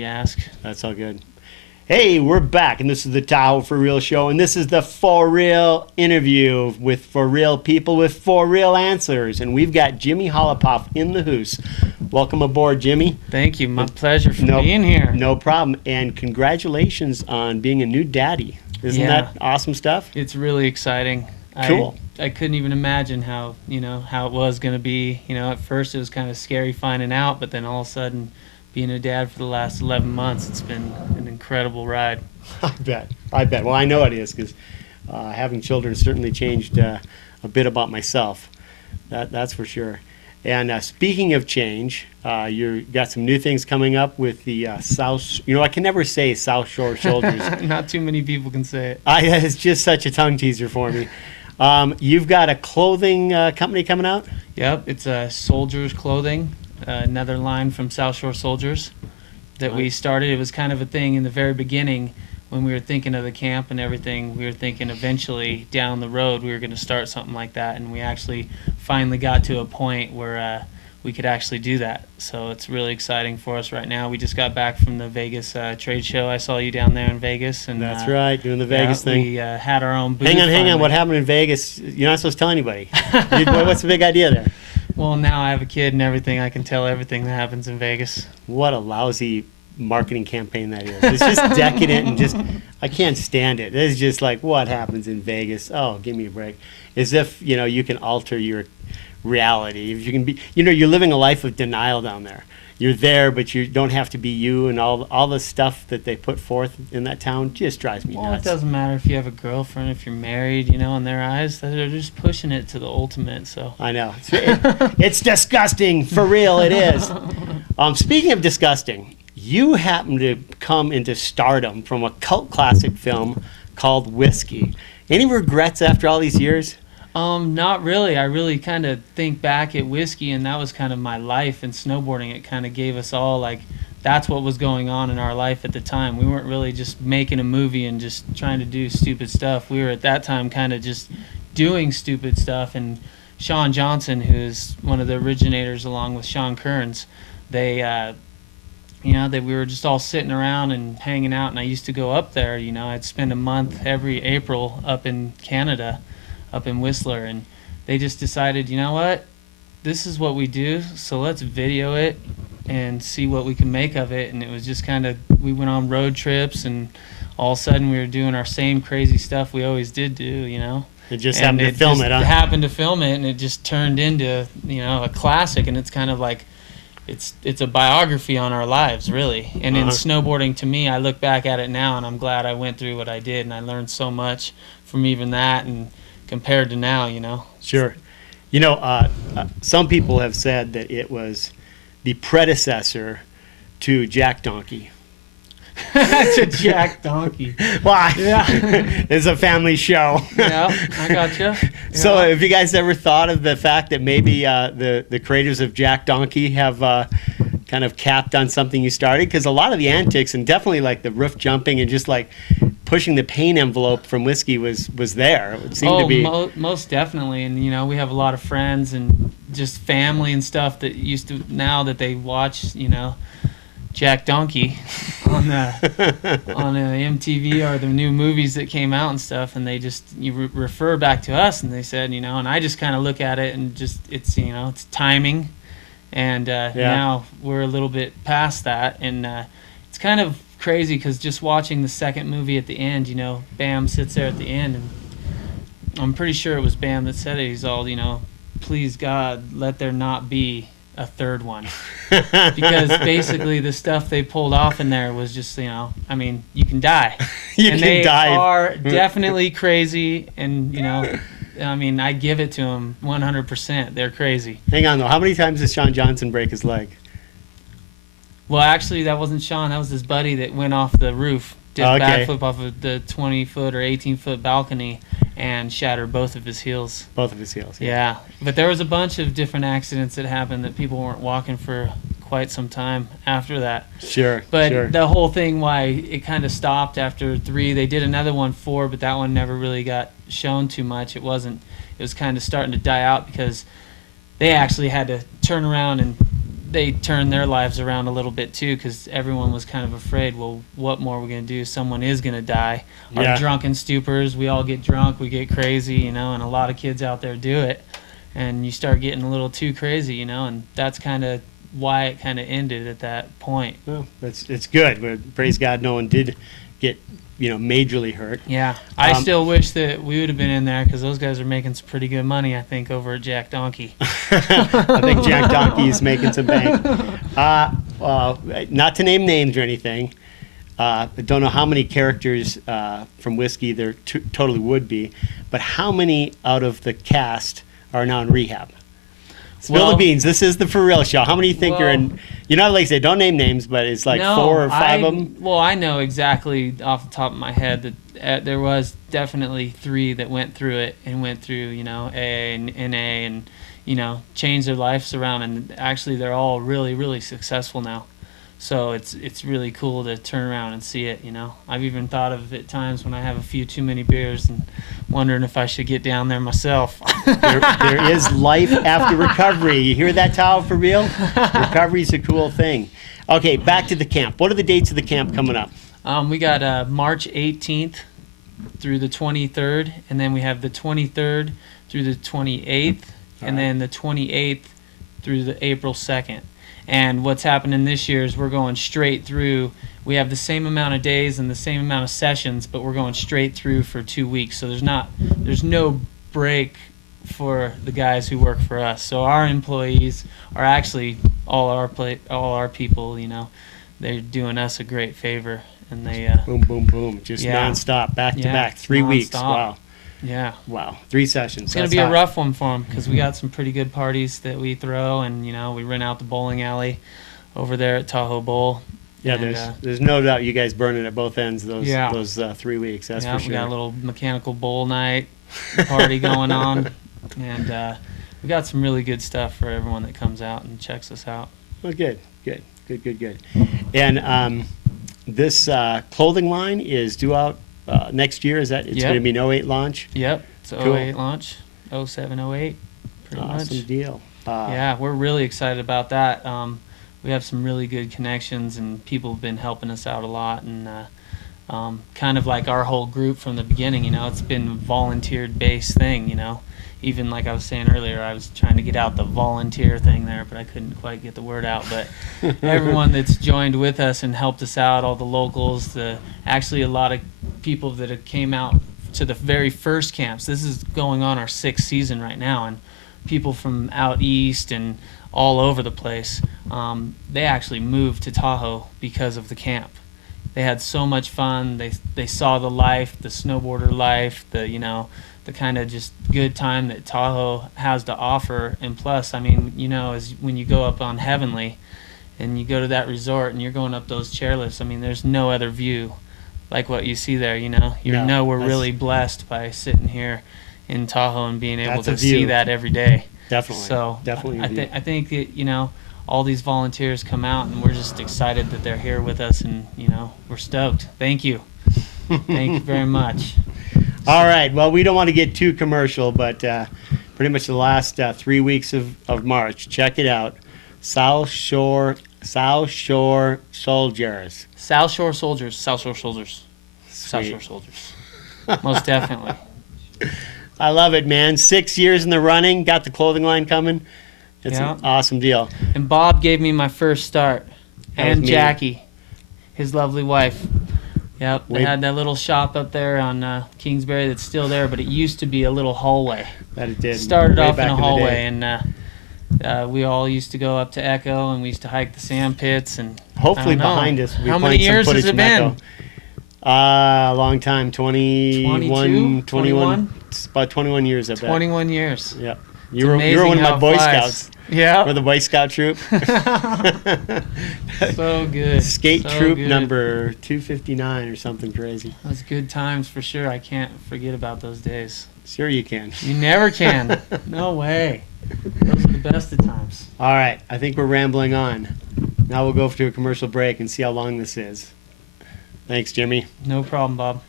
you ask. That's all good. Hey, we're back, and this is the Tahoe For Real show, and this is the For Real interview with for real people with for real answers, and we've got Jimmy Halopoff in the house. Welcome aboard, Jimmy. Thank you. My pleasure for being here. No problem, and congratulations on being a new daddy. Isn't that awesome stuff? It's really exciting. Cool. I couldn't even imagine how it was going to be. At first it was kind of scary finding out, but then all of a sudden, being a dad for the last 11 months, it's been an incredible ride. I bet. Well, I know it is, because having children certainly changed a bit about myself. That's for sure. And speaking of change, you got some new things coming up with the South. I can never say South Shore Soldiers. Not too many people can say it. It's just such a tongue teaser for me. You've got a clothing company coming out? Yep, it's Soldiers Clothing. Another line from South Shore Soldiers that we started. It was kind of a thing in the very beginning when we were thinking of the camp and everything. We were thinking eventually down the road we were going to start something like that, and we actually finally got to a point where we could actually do that. So it's really exciting for us right now. We just got back from the Vegas trade show. I saw you down there in Vegas. And that's right, doing the Vegas thing. We had our own booth. Hang on. What happened in Vegas? You're not supposed to tell anybody. What's the big idea there? Well, now I have a kid and everything. I can tell everything that happens in Vegas. What a lousy marketing campaign that is. It's just decadent and I can't stand it. It's just like, what happens in Vegas? Oh, give me a break. As if, you can alter your reality. If you can be, you're living a life of denial down there. You're there, but you don't have to be you, and all the stuff that they put forth in that town just drives me nuts. Well, it doesn't matter if you have a girlfriend, if you're married, in their eyes, they're just pushing it to the ultimate. So I know. It's disgusting. For real, it is. Speaking of disgusting, you happen to come into stardom from a cult classic film called Whiskey. Any regrets after all these years? Not really. I really kind of think back at Whiskey, and that was kind of my life, and snowboarding, it kind of gave us all, that's what was going on in our life at the time. We weren't really just making a movie and just trying to do stupid stuff. We were at that time kind of just doing stupid stuff, and Sean Johnson, who's one of the originators along with Sean Kearns, we were just all sitting around and hanging out, and I used to go up there. I'd spend a month every April up in Canada, up in Whistler, and they just decided, what, this is what we do, so let's video it and see what we can make of it. And it was just kind of, we went on road trips, and all of a sudden we were doing our same crazy stuff we always did do. It just happened to film it, huh? Happened to film it, and it just turned into a classic, and it's kind of like it's a biography on our lives, really. And in snowboarding, to me, I look back at it now, and I'm glad I went through what I did, and I learned so much from even that, and compared to now, Sure. Some people have said that it was the predecessor to Jack Donkey. To Jack Donkey. Why? Yeah. It's a family show. Yeah, I gotcha. Yeah. So have you guys ever thought of the fact that maybe the creators of Jack Donkey have kind of capped on something you started? Because a lot of the antics, and definitely like the roof jumping and just like pushing the paint envelope from Whiskey was there. It seemed to be. Most definitely. And, we have a lot of friends and just family and stuff that now that they watch, Jack Donkey on MTV or the new movies that came out and stuff, and they just refer back to us, and they said, and I just kind of look at it and just it's it's timing, and now we're a little bit past that, and it's kind of crazy because just watching the second movie at the end, Bam sits there at the end, and I'm pretty sure it was Bam that said it. He's all, please God, let there not be a third one. Because basically the stuff they pulled off in there was just, you can die. They are definitely crazy, and, I give it to them 100%. They're crazy. Hang on, though. How many times did Sean Johnson break his leg? Well, actually, that wasn't Sean. That was his buddy that went off the roof, did a backflip off of the 20-foot or 18-foot balcony, and shattered both of his heels. Both of his heels. Yeah. But there was a bunch of different accidents that happened that people weren't walking for quite some time after that. Sure. But the whole thing, why it kind of stopped after 3, they did another one 4, but that one never really got shown too much. It was kind of starting to die out because they actually had to turn around and they turned their lives around a little bit too, because everyone was kind of afraid, well, what more are we going to do? Someone is going to die. Yeah. Our drunken stupors, we all get drunk, we get crazy, you know, and a lot of kids out there do it. And you start getting a little too crazy, you know, and that's kind of why it kind of ended at that point. Well, it's good. But praise God, no one did get, majorly hurt. Yeah, I still wish that we would have been in there, because those guys are making some pretty good money, I think, over at Jack Donkey. I think Jack Donkey is making some bank. Not to name names or anything. I don't know how many characters from Whiskey there totally would be, but how many out of the cast are now in rehab? Spill the beans. This is the For Real show. How many do you think are in? Like I say, don't name names, but it's like 4 or 5 of them. Well, I know exactly off the top of my head that there was definitely 3 that went through it and went through, AA and NA and, changed their lives around. And actually, they're all really, really successful now. So it's really cool to turn around and see it, I've even thought of it times when I have a few too many beers and wondering if I should get down there myself. There is life after recovery. You hear that, Tahoe, for real? Recovery's a cool thing. Okay, back to the camp. What are the dates of the camp coming up? We got March 18th through the 23rd, and then we have the 23rd through the 28th, and then the 28th through the April 2nd. And what's happening this year is we're going straight through. We have the same amount of days and the same amount of sessions, but we're going straight through for 2 weeks. So there's no break for the guys who work for us. So our employees are actually all our people. They're doing us a great favor, and they boom, boom, boom, just nonstop, back to back, 3 weeks. Wow. Yeah. Wow. 3 sessions. It's going to be a rough one for them, because we got some pretty good parties that we throw, and, we rent out the bowling alley over there at Tahoe Bowl. Yeah, and, there's no doubt you guys burning at both ends those 3 weeks, that's for sure. We got a little mechanical bowl night party going on, and we got some really good stuff for everyone that comes out and checks us out. Well, good. And this clothing line is due out next year. Is that it's going to be an 08 launch? Yep, it's cool. 08 launch, 07, 08, pretty much. Awesome deal. Yeah, we're really excited about that. We have some really good connections, and people have been helping us out a lot, and kind of like our whole group from the beginning, it's been a volunteer-based thing, Even like I was saying earlier, I was trying to get out the volunteer thing there, but I couldn't quite get the word out. But everyone that's joined with us and helped us out, all the locals, actually a lot of people that have came out to the very first camps. This is going on our 6th season right now, and people from out east and all over the place, they actually moved to Tahoe because of the camp. They had so much fun. They saw the life, the snowboarder life, the kind of just good time that Tahoe has to offer. And plus, as when you go up on Heavenly and you go to that resort and you're going up those chairlifts, there's no other view like what you see there, we're really blessed by sitting here in Tahoe and being able to see that every day. Definitely. So definitely I think that, all these volunteers come out, and we're just excited that they're here with us, and, we're stoked. Thank you. Thank you very much. All right. Well, we don't want to get too commercial, but pretty much the last 3 weeks of March, check it out. South Shore Soldiers. South Shore Soldiers. South Shore Soldiers. South Shore Soldiers. Most definitely. I love it, man. 6 years in the running. Got the clothing line coming. It's an awesome deal. And Bob gave me my first start. And Jackie, his lovely wife. Yep, they had that little shop up there on Kingsbury that's still there, but it used to be a little hallway. That it did. Started off in a hallway, and we all used to go up to Echo, and we used to hike the sand pits. And hopefully behind us, how many years has it been? A long time, 21. It's about 21 years, I bet. 21 years. Yep. You were one of my Boy Scouts. Yeah. Or the Boy Scout troop. So good. Skate troop number 259 or something crazy. Those good times for sure. I can't forget about those days. Sure you can. You never can. No way. Those are the best of times. All right. I think we're rambling on. Now we'll go to a commercial break and see how long this is. Thanks, Jimmy. No problem, Bob.